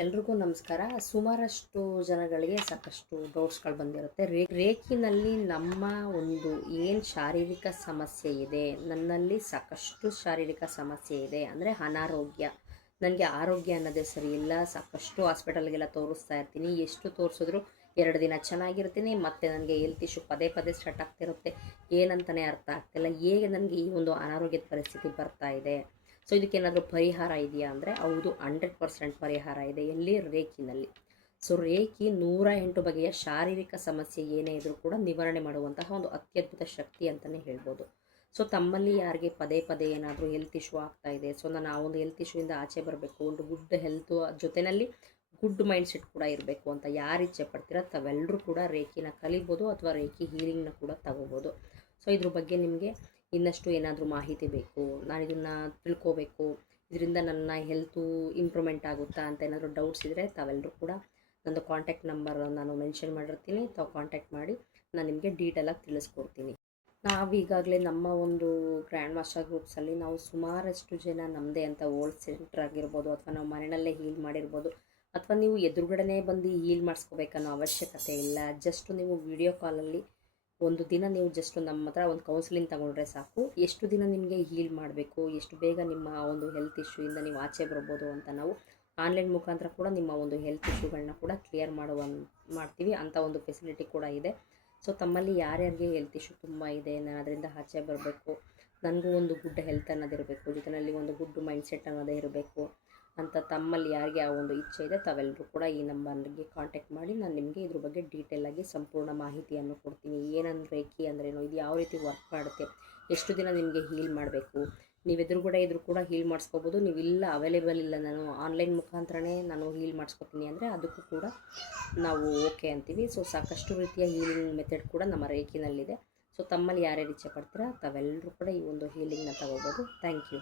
ಎಲ್ರಿಗೂ ನಮಸ್ಕಾರ. ಸುಮಾರಷ್ಟು ಜನಗಳಿಗೆ ಸಾಕಷ್ಟು ಡೌಟ್ಸ್ಗಳು ಬಂದಿರುತ್ತೆ. ರೇಖಿನಲ್ಲಿ ನಮ್ಮ ಒಂದು ಏನು ಶಾರೀರಿಕ ಸಮಸ್ಯೆ ಇದೆ, ನನ್ನಲ್ಲಿ ಸಾಕಷ್ಟು ಶಾರೀರಿಕ ಸಮಸ್ಯೆ ಇದೆ ಅಂದರೆ ಅನಾರೋಗ್ಯ, ನನಗೆ ಆರೋಗ್ಯ ಅನ್ನೋದೇ ಸರಿ ಇಲ್ಲ, ಸಾಕಷ್ಟು ಹಾಸ್ಪಿಟಲ್ಗೆಲ್ಲ ತೋರಿಸ್ತಾ ಇರ್ತೀನಿ, ಎಷ್ಟು ತೋರಿಸಿದ್ರು 2 ದಿನ ಚೆನ್ನಾಗಿರ್ತೀನಿ, ಮತ್ತು ನನಗೆ ಹೆಲ್ತ್ ಇಶ್ಯೂ ಪದೇ ಪದೇ ಸ್ಟಾರ್ಟ್ ಆಗ್ತಿರುತ್ತೆ, ಏನಂತಲೇ ಅರ್ಥ ಆಗ್ತಿಲ್ಲ, ಹೇಗೆ ನನಗೆ ಈ ಒಂದು ಅನಾರೋಗ್ಯದ ಪರಿಸ್ಥಿತಿ ಬರ್ತಾ ಇದೆ. ಸೊ ಇದಕ್ಕೇನಾದರೂ ಪರಿಹಾರ ಇದೆಯಾ ಅಂದರೆ ಹೌದು, 100% ಪರಿಹಾರ ಇದೆ. ಎಲ್ಲಿ? ರೇಖಿನಲ್ಲಿ. ಸೊ ರೇಖಿ 108 ಬಗೆಯ ಶಾರೀರಿಕ ಸಮಸ್ಯೆ ಏನೇ ಇದ್ರೂ ಕೂಡ ನಿವಾರಣೆ ಮಾಡುವಂತಹ ಒಂದು ಅತ್ಯದ್ಭುತ ಶಕ್ತಿ ಅಂತಲೇ ಹೇಳ್ಬೋದು. ಸೊ ತಮ್ಮಲ್ಲಿ ಯಾರಿಗೆ ಪದೇ ಪದೇ ಏನಾದರೂ ಹೆಲ್ತ್ ಇಶ್ಯೂ ಆಗ್ತಾ ಇದೆ, ಸೊ ನಾನು ಆ ಒಂದು ಹೆಲ್ತ್ ಇಶ್ಯೂಯಿಂದ ಆಚೆ ಬರಬೇಕು, ಒಂದು ಗುಡ್ ಹೆಲ್ತು ಜೊತೆಯಲ್ಲಿ ಗುಡ್ ಮೈಂಡ್ ಸೆಟ್ ಕೂಡ ಇರಬೇಕು ಅಂತ ಯಾರು ಇಚ್ಛೆ ಪಡ್ತೀರ ತಾವೆಲ್ಲರೂ ಕೂಡ ರೇಖಿನ ಕಲಿಬೋದು ಅಥವಾ ರೇಖಿ ಹೀಲಿಂಗ್ನ ಕೂಡ ತಗೋಬೋದು. ಸೊ ಇದ್ರ ಬಗ್ಗೆ ನಿಮಗೆ ಇನ್ನಷ್ಟು ಏನಾದರೂ ಮಾಹಿತಿ ಬೇಕು, ನಾನು ಇದನ್ನು ತಿಳ್ಕೋಬೇಕು, ಇದರಿಂದ ನನ್ನ ಹೆಲ್ತು ಇಂಪ್ರೂವ್ಮೆಂಟ್ ಆಗುತ್ತಾ ಅಂತ ಏನಾದರೂ ಡೌಟ್ಸ್ ಇದ್ದರೆ ತಾವೆಲ್ಲರೂ ಕೂಡ ನನ್ನದು ಕಾಂಟ್ಯಾಕ್ಟ್ ನಂಬರ್ ನಾನು ಮೆನ್ಷನ್ ಮಾಡಿರ್ತೀನಿ, ತಾವು ಕಾಂಟ್ಯಾಕ್ಟ್ ಮಾಡಿ ನಾನು ನಿಮಗೆ ಡೀಟೇಲಾಗಿ ತಿಳಿಸ್ಕೊಡ್ತೀನಿ. ನಾವೀಗಾಗಲೇ ನಮ್ಮ ಒಂದು ಗ್ರ್ಯಾಂಡ್ ಮಾಸ್ಟರ್ ಗ್ರೂಪ್ಸಲ್ಲಿ ನಾವು ಸುಮಾರಷ್ಟು ಜನ ನಮ್ಮದೇ ಅಂತ ಓಲ್ಡ್ ಸೆಂಟರ್ ಆಗಿರ್ಬೋದು, ಅಥವಾ ನಾವು ಮನೆಯಲ್ಲೇ ಹೀಲ್ ಮಾಡಿರ್ಬೋದು, ಅಥವಾ ನೀವು ಎದುರುಗಡೆ ಬಂದು ಹೀಲ್ ಮಾಡಿಸ್ಕೋಬೇಕನ್ನೋ ಅವಶ್ಯಕತೆ ಇಲ್ಲ. ಜಸ್ಟ್ ನೀವು ವಿಡಿಯೋ ಕಾಲಲ್ಲಿ ಒಂದು ದಿನ ನೀವು ಜಸ್ಟ್ ನಮ್ಮ ಹತ್ರ ಒಂದು ಕೌನ್ಸಿಲಿಂಗ್ ತಗೊಂಡ್ರೆ ಸಾಕು, ಎಷ್ಟು ದಿನ ನಿಮಗೆ ಹೀಲ್ ಮಾಡಬೇಕು, ಎಷ್ಟು ಬೇಗ ನಿಮ್ಮ ಒಂದು ಹೆಲ್ತ್ ಇಶ್ಯೂಯಿಂದ ನೀವು ಆಚೆ ಬರ್ಬೋದು ಅಂತ ನಾವು ಆನ್ಲೈನ್ ಮುಖಾಂತರ ಕೂಡ ನಿಮ್ಮ ಒಂದು ಹೆಲ್ತ್ ಇಶ್ಯೂಗಳನ್ನ ಕೂಡ ಕ್ಲಿಯರ್ ಮಾಡ್ತೀವಿ. ಅಂಥ ಒಂದು ಫೆಸಿಲಿಟಿ ಕೂಡ ಇದೆ. ಸೊ ತಮ್ಮಲ್ಲಿ ಯಾರ್ಯಾರಿಗೆ ಹೆಲ್ತ್ ಇಶ್ಯೂ ತುಂಬ ಇದೆ, ನಾನು ಅದರಿಂದ ಆಚೆ ಬರಬೇಕು, ನನಗೂ ಒಂದು ಗುಡ್ ಹೆಲ್ತ್ ಅನ್ನೋದಿರಬೇಕು, ಜೊತೆಯಲ್ಲಿ ಒಂದು ಗುಡ್ ಮೈಂಡ್ಸೆಟ್ ಅನ್ನೋದೇ ಇರಬೇಕು ಅಂತ ತಮ್ಮಲ್ಲಿ ಯಾರಿಗೆ ಆ ಒಂದು ಇಚ್ಛೆ ಇದೆ ತಾವೆಲ್ಲರೂ ಕೂಡ ಈ ನಂಬರ್ಗೆ ಕಾಂಟ್ಯಾಕ್ಟ್ ಮಾಡಿ ನಾನು ನಿಮಗೆ ಇದ್ರ ಬಗ್ಗೆ ಡೀಟೇಲಾಗಿ ಸಂಪೂರ್ಣ ಮಾಹಿತಿಯನ್ನು ಕೊಡ್ತೀನಿ. ಏನಂದ್ರೆ ರೇಖಿ ಅಂದ್ರೇನು, ಇದು ಯಾವ ರೀತಿ ವರ್ಕ್ ಮಾಡುತ್ತೆ, ಎಷ್ಟು ದಿನ ನಿಮಗೆ ಹೀಲ್ ಮಾಡಬೇಕು, ನೀವು ಎದುರುಗಡೆ ಇದ್ರೂ ಕೂಡ ಹೀಲ್ ಮಾಡಿಸ್ಕೋಬೋದು, ನೀವು ಇಲ್ಲ ಅವೈಲೇಬಲ್ ಇಲ್ಲ ನಾನು ಆನ್ಲೈನ್ ಮುಖಾಂತರನೇ ನಾನು ಹೀಲ್ ಮಾಡಿಸ್ಕೊತೀನಿ ಅಂದರೆ ಅದಕ್ಕೂ ಕೂಡ ನಾವು ಓಕೆ ಅಂತೀವಿ. ಸೊ ಸಾಕಷ್ಟು ರೀತಿಯ ಹೀಲಿಂಗ್ ಮೆಥಡ್ ಕೂಡ ನಮ್ಮ ರೇಖಿನಲ್ಲಿದೆ. ಸೊ ತಮ್ಮಲ್ಲಿ ಯಾರ್ಯಾರು ಇಚ್ಛೆ ಪಡ್ತೀರಾ ತಾವೆಲ್ಲರೂ ಕೂಡ ಈ ಒಂದು ಹೀಲಿಂಗ್ನ ತಗೋಬೋದು. Thank you.